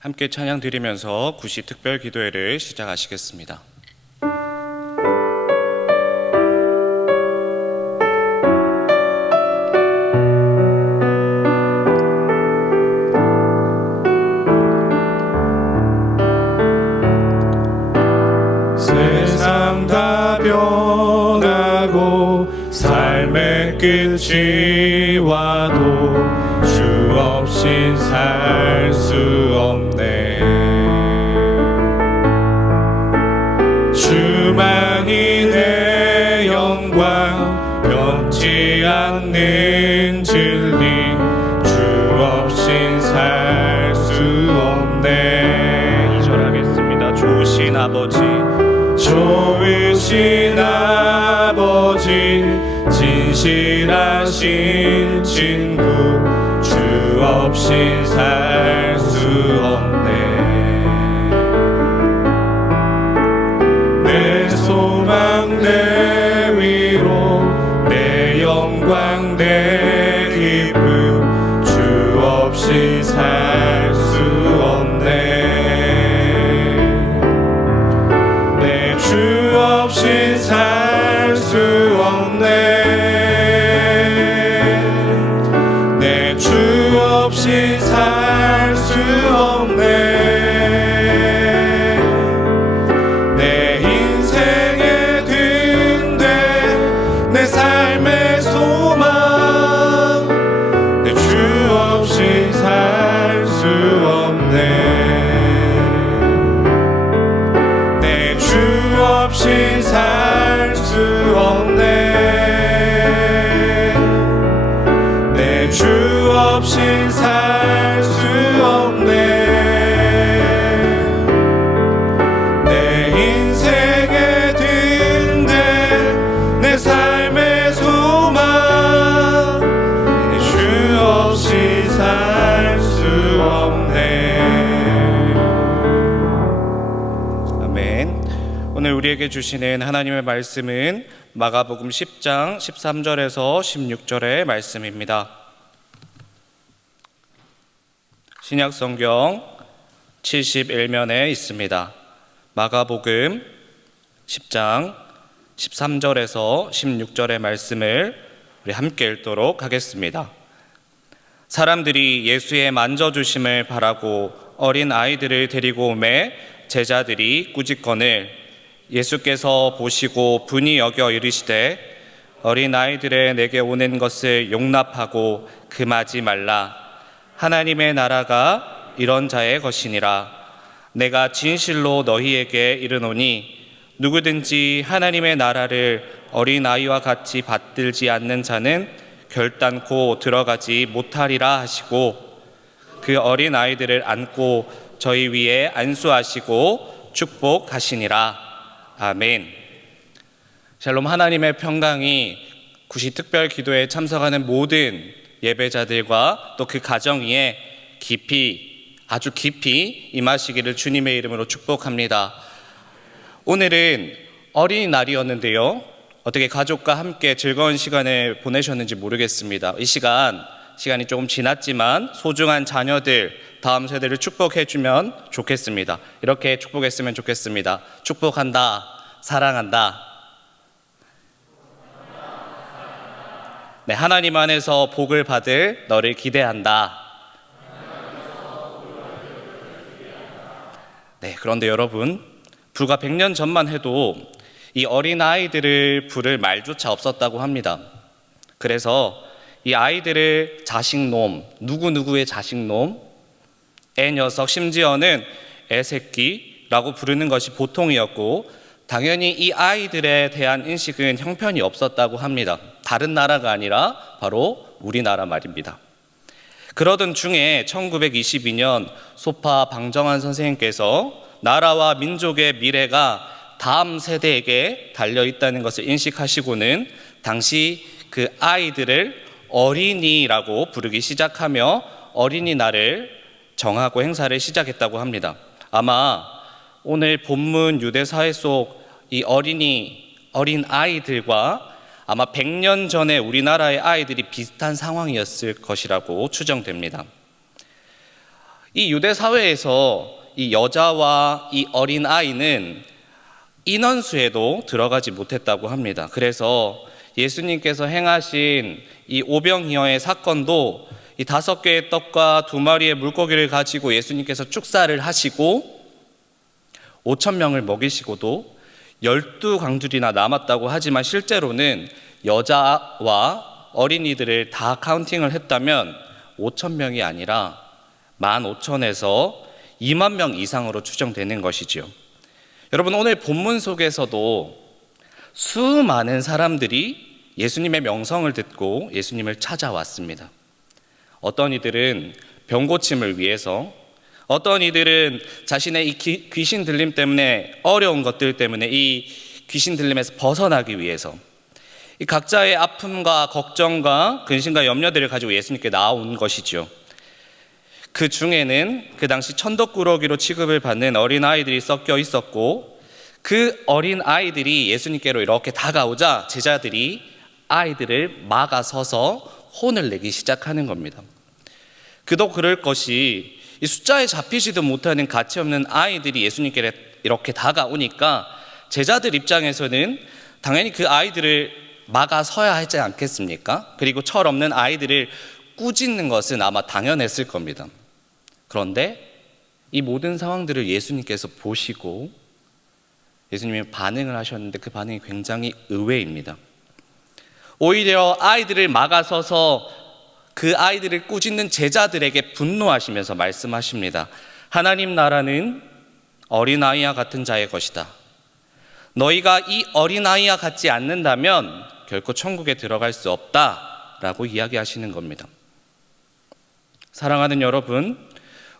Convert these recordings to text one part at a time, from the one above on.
함께 찬양 드리면서 구시 특별 기도회를 시작하시겠습니다. 세상 다 변하고 삶의 끝이 와도 주 없인 살 수 없네. 주만이 내 영광 변치 않는 진리 주 없인 살 수 없네. 2절 하겠습니다. 좋으신 아버지, 좋으신 아버지 진실하신 친구 주 없인 살 수 없네. 내 소망 내 위로 내 영광 내 기쁨 주 없이 살 수 없네. 내 주 없이 살 수 없네. 내 주 없이 살 수 없네. 내 인생의 등대 내 삶의 소망 내 주 없이 살 수 없네. 내 주 없이 살 수 없네. 내 주 없이 살 수 없네. 내 인생의 등대 내 삶의 소망 내 주 없이 살 수 없네. 아멘. 오늘 우리에게 주시는 하나님의 말씀은 마가복음 10장 13절에서 16절의 말씀입니다. 신약성경 71면에 있습니다. 마가복음 10장 13절에서 16절의 말씀을 우리 함께 읽도록 하겠습니다. 사람들이 예수의 만져주심을 바라고 어린 아이들을 데리고 오매 제자들이 꾸짖거늘 예수께서 보시고 분이 여겨 이르시되 어린 아이들의 내게 오는 것을 용납하고 금하지 말라. 하나님의 나라가 이런 자의 것이니라. 내가 진실로 너희에게 이르노니 누구든지 하나님의 나라를 어린 아이와 같이 받들지 않는 자는 결단코 들어가지 못하리라 하시고 그 어린 아이들을 안고 저희 위에 안수하시고 축복하시니라. 아멘. 샬롬. 하나님의 평강이 구시 특별 기도에 참석하는 모든 예배자들과 또 그 가정 위에 아주 깊이 임하시기를 주님의 이름으로 축복합니다. 오늘은 어린이날이었는데요, 어떻게 가족과 함께 즐거운 시간을 보내셨는지 모르겠습니다. 이 시간이 조금 지났지만 소중한 자녀들, 다음 세대를 축복해주면 좋겠습니다. 이렇게 축복했으면 좋겠습니다. 축복한다, 사랑한다. 네, 하나님 안에서 복을 받을 너를 기대한다. 네, 그런데 여러분, 불과 100년 전만 해도 이 어린아이들을 부를 말조차 없었다고 합니다. 그래서 이 아이들을 자식놈, 누구누구의 자식놈, 애 녀석, 심지어는 애새끼라고 부르는 것이 보통이었고, 당연히 이 아이들에 대한 인식은 형편이 없었다고 합니다. 다른 나라가 아니라 바로 우리나라 말입니다. 그러던 중에 1922년 소파 방정환 선생님께서 나라와 민족의 미래가 다음 세대에게 달려있다는 것을 인식하시고는 당시 그 아이들을 어린이라고 부르기 시작하며 어린이날을 정하고 행사를 시작했다고 합니다. 아마 오늘 본문 유대사회 속 이 어린 아이들과 아마 100년 전에 우리나라의 아이들이 비슷한 상황이었을 것이라고 추정됩니다. 이 유대 사회에서 이 여자와 이 어린 아이는 인원수에도 들어가지 못했다고 합니다. 그래서 예수님께서 행하신 이 오병이어의 사건도 이 5개의 떡과 2마리의 물고기를 가지고 예수님께서 축사를 하시고 5,000명을 먹이시고도 12광줄이나 남았다고 하지만 실제로는 여자와 어린이들을 다 카운팅을 했다면 5,000명이 아니라 15,000에서 2만 명 이상으로 추정되는 것이죠. 여러분, 오늘 본문 속에서도 수많은 사람들이 예수님의 명성을 듣고 예수님을 찾아왔습니다. 어떤 이들은 병고침을 위해서, 어떤 이들은 자신의 이 귀신 들림 때문에, 어려운 것들 때문에 이 귀신 들림에서 벗어나기 위해서, 이 각자의 아픔과 걱정과 근심과 염려들을 가지고 예수님께 나온 것이죠. 그 중에는 그 당시 천덕꾸러기로 취급을 받는 어린아이들이 섞여 있었고, 그 어린아이들이 예수님께로 이렇게 다가오자 제자들이 아이들을 막아서서 혼을 내기 시작하는 겁니다. 그도 그럴 것이 이 숫자에 잡히지도 못하는 가치 없는 아이들이 예수님께 이렇게 다가오니까 제자들 입장에서는 당연히 그 아이들을 막아서야 하지 않겠습니까? 그리고 철없는 아이들을 꾸짖는 것은 아마 당연했을 겁니다. 그런데 이 모든 상황들을 예수님께서 보시고 예수님이 반응을 하셨는데 그 반응이 굉장히 의외입니다. 오히려 아이들을 막아서서 그 아이들을 꾸짖는 제자들에게 분노하시면서 말씀하십니다. 하나님 나라는 어린아이와 같은 자의 것이다. 너희가 이 어린아이와 같지 않는다면 결코 천국에 들어갈 수 없다라고 이야기하시는 겁니다. 사랑하는 여러분,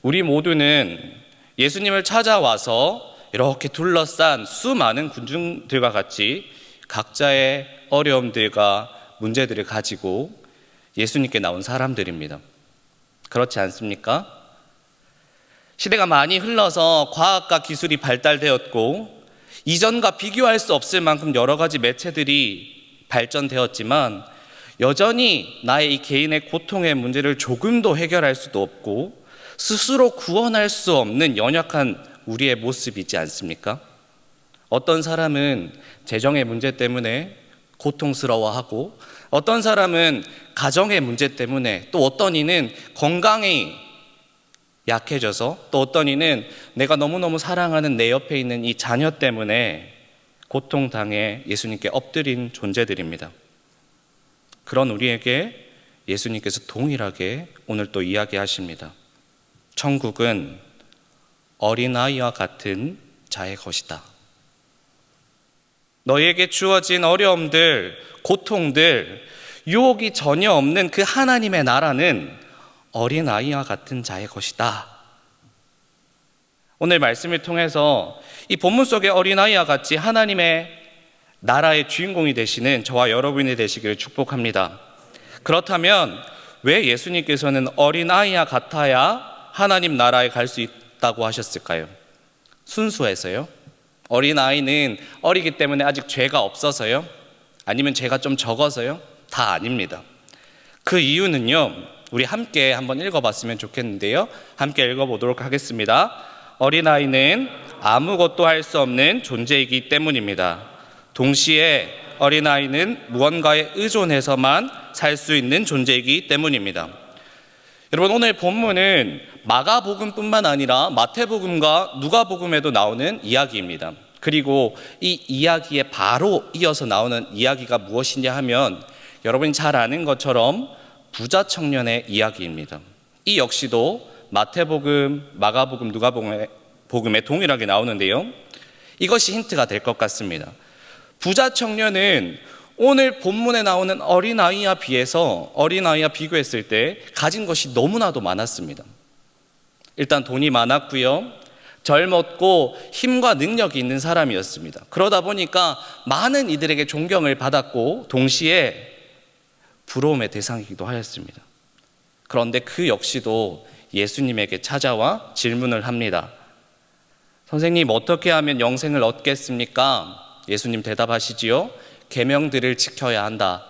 우리 모두는 예수님을 찾아와서 이렇게 둘러싼 수많은 군중들과 같이 각자의 어려움들과 문제들을 가지고 예수님께 나온 사람들입니다. 그렇지 않습니까? 시대가 많이 흘러서 과학과 기술이 발달되었고 이전과 비교할 수 없을 만큼 여러 가지 매체들이 발전되었지만 여전히 나의 이 개인의 고통의 문제를 조금도 해결할 수도 없고 스스로 구원할 수 없는 연약한 우리의 모습이지 않습니까? 어떤 사람은 재정의 문제 때문에 고통스러워하고 어떤 사람은 가정의 문제 때문에, 또 어떤 이는 건강이 약해져서, 또 어떤 이는 내가 너무너무 사랑하는 내 옆에 있는 이 자녀 때문에 고통당해 예수님께 엎드린 존재들입니다. 그런 우리에게 예수님께서 동일하게 오늘 또 이야기하십니다. 천국은 어린아이와 같은 자의 것이다. 너희에게 주어진 어려움들, 고통들, 유혹이 전혀 없는 그 하나님의 나라는 어린아이와 같은 자의 것이다. 오늘 말씀을 통해서 이 본문 속의 어린아이와 같이 하나님의 나라의 주인공이 되시는 저와 여러분이 되시기를 축복합니다. 그렇다면 왜 예수님께서는 어린아이와 같아야 하나님 나라에 갈 수 있다고 하셨을까요? 순수해서요? 어린아이는 어리기 때문에 아직 죄가 없어서요? 아니면 죄가 좀 적어서요? 다 아닙니다. 그 이유는요, 우리 함께 한번 읽어봤으면 좋겠는데요. 함께 읽어보도록 하겠습니다. 어린아이는 아무것도 할 수 없는 존재이기 때문입니다. 동시에 어린아이는 무언가에 의존해서만 살 수 있는 존재이기 때문입니다. 여러분, 오늘 본문은 마가복음뿐만 아니라 마태복음과 누가복음에도 나오는 이야기입니다. 그리고 이 이야기에 바로 이어서 나오는 이야기가 무엇이냐 하면 여러분이 잘 아는 것처럼 부자 청년의 이야기입니다. 이 역시도 마태복음, 마가복음, 누가복음에 동일하게 나오는데요. 이것이 힌트가 될 것 같습니다. 부자 청년은 오늘 본문에 나오는 어린아이와 비교했을 때 가진 것이 너무나도 많았습니다. 일단 돈이 많았고요. 젊었고 힘과 능력이 있는 사람이었습니다. 그러다 보니까 많은 이들에게 존경을 받았고 동시에 부러움의 대상이기도 하였습니다. 그런데 그 역시도 예수님에게 찾아와 질문을 합니다. 선생님, 어떻게 하면 영생을 얻겠습니까? 예수님 대답하시지요. 계명들을 지켜야 한다.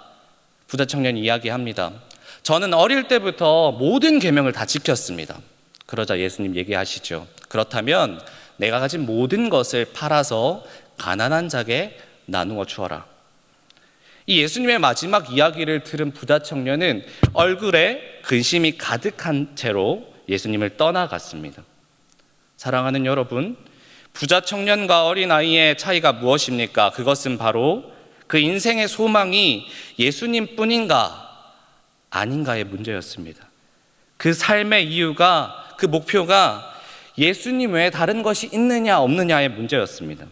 부자 청년이 이야기합니다. 저는 어릴 때부터 모든 계명을 다 지켰습니다. 그러자 예수님 얘기하시죠. 그렇다면 내가 가진 모든 것을 팔아서 가난한 자에게 나누어 주어라. 이 예수님의 마지막 이야기를 들은 부자 청년은 얼굴에 근심이 가득한 채로 예수님을 떠나갔습니다. 사랑하는 여러분, 부자 청년과 어린아이의 차이가 무엇입니까? 그것은 바로 그 인생의 소망이 예수님 뿐인가 아닌가의 문제였습니다. 그 삶의 이유가, 그 목표가 예수님 외에 다른 것이 있느냐 없느냐의 문제였습니다.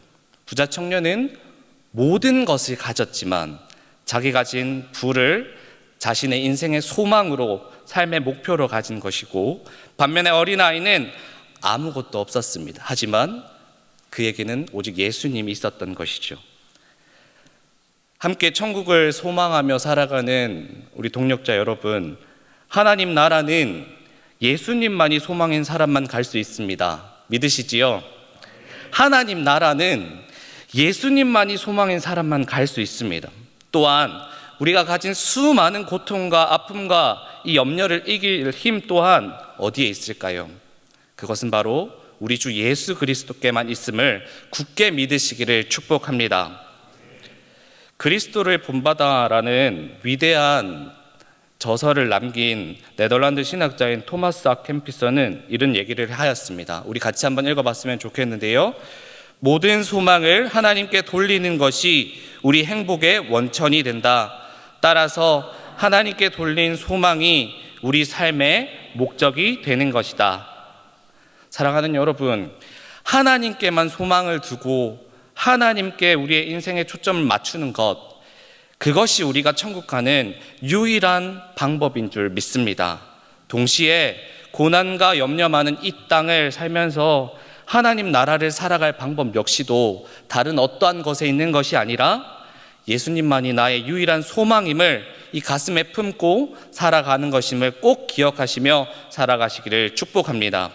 부자 청년은 모든 것을 가졌지만 자기 가진 부를 자신의 인생의 소망으로, 삶의 목표로 가진 것이고, 반면에 어린아이는 아무것도 없었습니다. 하지만 그에게는 오직 예수님이 있었던 것이죠. 함께 천국을 소망하며 살아가는 우리 동력자 여러분, 하나님 나라는 예수님만이 소망인 사람만 갈 수 있습니다. 믿으시지요? 하나님 나라는 예수님만이 소망인 사람만 갈 수 있습니다. 또한 우리가 가진 수많은 고통과 아픔과 이 염려를 이길 힘 또한 어디에 있을까요? 그것은 바로 우리 주 예수 그리스도께만 있음을 굳게 믿으시기를 축복합니다. 그리스도를 본받아라는 위대한 저서를 남긴 네덜란드 신학자인 토마스 아 캠피서는 이런 얘기를 하였습니다. 우리 같이 한번 읽어봤으면 좋겠는데요. 모든 소망을 하나님께 돌리는 것이 우리 행복의 원천이 된다. 따라서 하나님께 돌린 소망이 우리 삶의 목적이 되는 것이다. 사랑하는 여러분, 하나님께만 소망을 두고 하나님께 우리의 인생의 초점을 맞추는 것, 그것이 우리가 천국 가는 유일한 방법인 줄 믿습니다. 동시에 고난과 염려 많은 이 땅을 살면서 하나님 나라를 살아갈 방법 역시도 다른 어떠한 것에 있는 것이 아니라 예수님만이 나의 유일한 소망임을 이 가슴에 품고 살아가는 것임을 꼭 기억하시며 살아가시기를 축복합니다.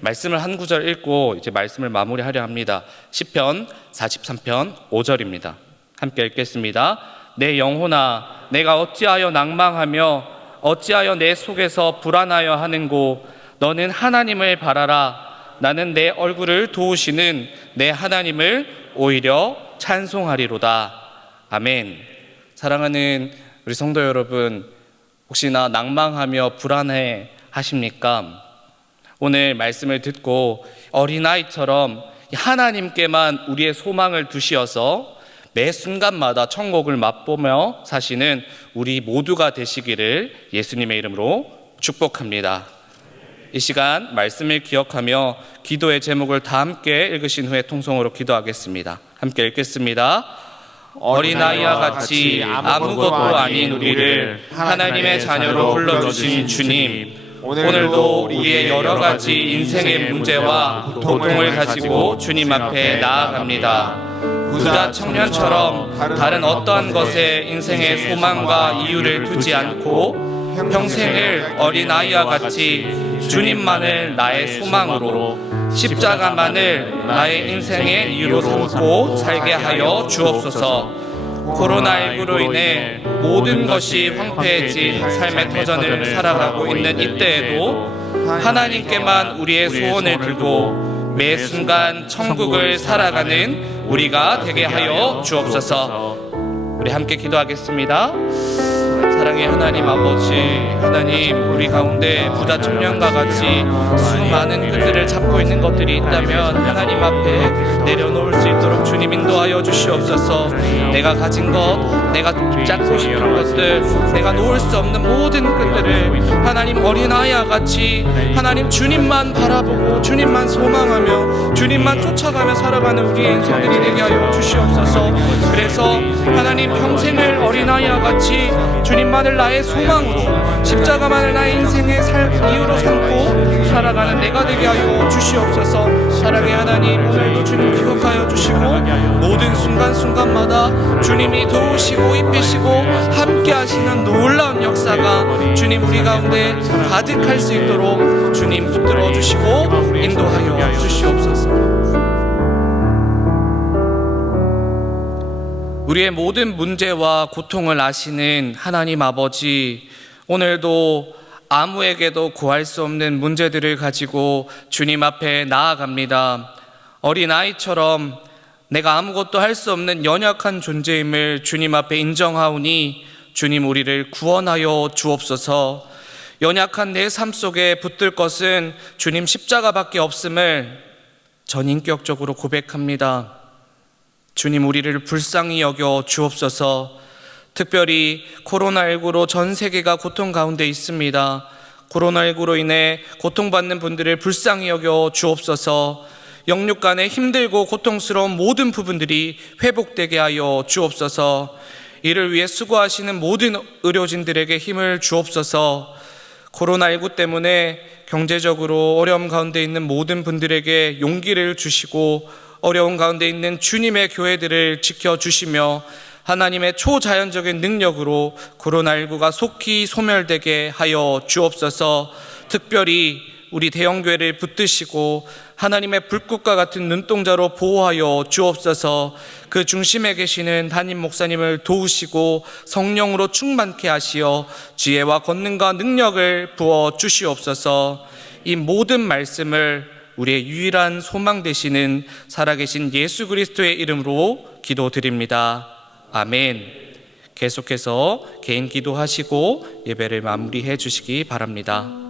말씀을 한 구절 읽고 이제 말씀을 마무리하려 합니다. 시편 43편 5절입니다. 함께 읽겠습니다. 내 영혼아, 내가 어찌하여 낭망하며 어찌하여 내 속에서 불안하여 하는고, 너는 하나님을 바라라. 나는 내 얼굴을 도우시는 내 하나님을 오히려 찬송하리로다. 아멘. 사랑하는 우리 성도 여러분, 혹시나 낭망하며 불안해 하십니까? 오늘 말씀을 듣고 어린아이처럼 하나님께만 우리의 소망을 두시어서 매 순간마다 천국을 맛보며 사시는 우리 모두가 되시기를 예수님의 이름으로 축복합니다. 이 시간 말씀을 기억하며 기도의 제목을 다 함께 읽으신 후에 통성으로 기도하겠습니다. 함께 읽겠습니다. 어린아이와 같이 아무것도 아닌 우리를 하나님의 자녀로 불러주신 주님, 오늘도 우리의 여러 가지 인생의 문제와 고통을 가지고 주님 앞에 나아갑니다. 부자 청년처럼 다른 어떠한 것에 인생의 소망과 이유를 두지 않고 평생을 어린아이와 같이 주님만을 나의 소망으로, 십자가만을 나의 인생의 이유로 삼고 살게 하여 주옵소서. 코로나19로 인해 모든 것이 황폐해진 삶의 터전을 살아가고 있는 이때에도 하나님께만 우리의 소원을 들고 매 순간 천국을 살아가는 우리가 되게 하여 주옵소서. 우리 함께 기도하겠습니다. 사랑의 하나님 아버지, 하나님, 우리 가운데 부자 청년과 같이 수많은 끈들을 잡고 있는 것들이 있다면 하나님 앞에 내려놓을 수 있도록 주님 인도하여 주시옵소서. 내가 가진 것, 내가 잡고 싶은 것들, 내가 놓을 수 없는 모든 끈들을 하나님 어린아이와 같이 하나님 주님만 바라보고 주님만 소망하며 주님만 쫓아가며 살아가는 우리의 인생들이 되게 하여 주시옵소서. 그래서 하나님 평생을 어린아이와 같이 주님만을 나의 소망으로, 십자가만을 나의 인생의 이유로 삼고 살아가는 내가 되게 하여 주시옵소서. 사랑의 하나님, 오늘도 주님 기억하여 주시고 모든 순간순간마다 주님이 도우시고 입히시고 함께 하시는 놀라운 역사가 주님 우리 가운데 가득할 수 있도록 주님 붙들어 주시고 인도하여 주시옵소서. 우리의 모든 문제와 고통을 아시는 하나님 아버지, 오늘도 아무에게도 구할 수 없는 문제들을 가지고 주님 앞에 나아갑니다. 어린아이처럼 내가 아무것도 할 수 없는 연약한 존재임을 주님 앞에 인정하오니 주님 우리를 구원하여 주옵소서. 연약한 내 삶 속에 붙들 것은 주님 십자가밖에 없음을 전인격적으로 고백합니다. 주님 우리를 불쌍히 여겨 주옵소서. 특별히 코로나19로 전 세계가 고통 가운데 있습니다. 코로나19로 인해 고통받는 분들을 불쌍히 여겨 주옵소서. 영육 간에 힘들고 고통스러운 모든 부분들이 회복되게 하여 주옵소서. 이를 위해 수고하시는 모든 의료진들에게 힘을 주옵소서. 코로나19 때문에 경제적으로 어려움 가운데 있는 모든 분들에게 용기를 주시고 어려운 가운데 있는 주님의 교회들을 지켜주시며 하나님의 초자연적인 능력으로 코로나19가 속히 소멸되게 하여 주옵소서. 특별히 우리 대형교회를 붙드시고 하나님의 불꽃과 같은 눈동자로 보호하여 주옵소서. 그 중심에 계시는 담임 목사님을 도우시고 성령으로 충만케 하시어 지혜와 권능과 능력을 부어 주시옵소서. 이 모든 말씀을 우리의 유일한 소망 되시는 살아계신 예수 그리스도의 이름으로 기도드립니다. 아멘. 계속해서 개인 기도하시고 예배를 마무리해 주시기 바랍니다.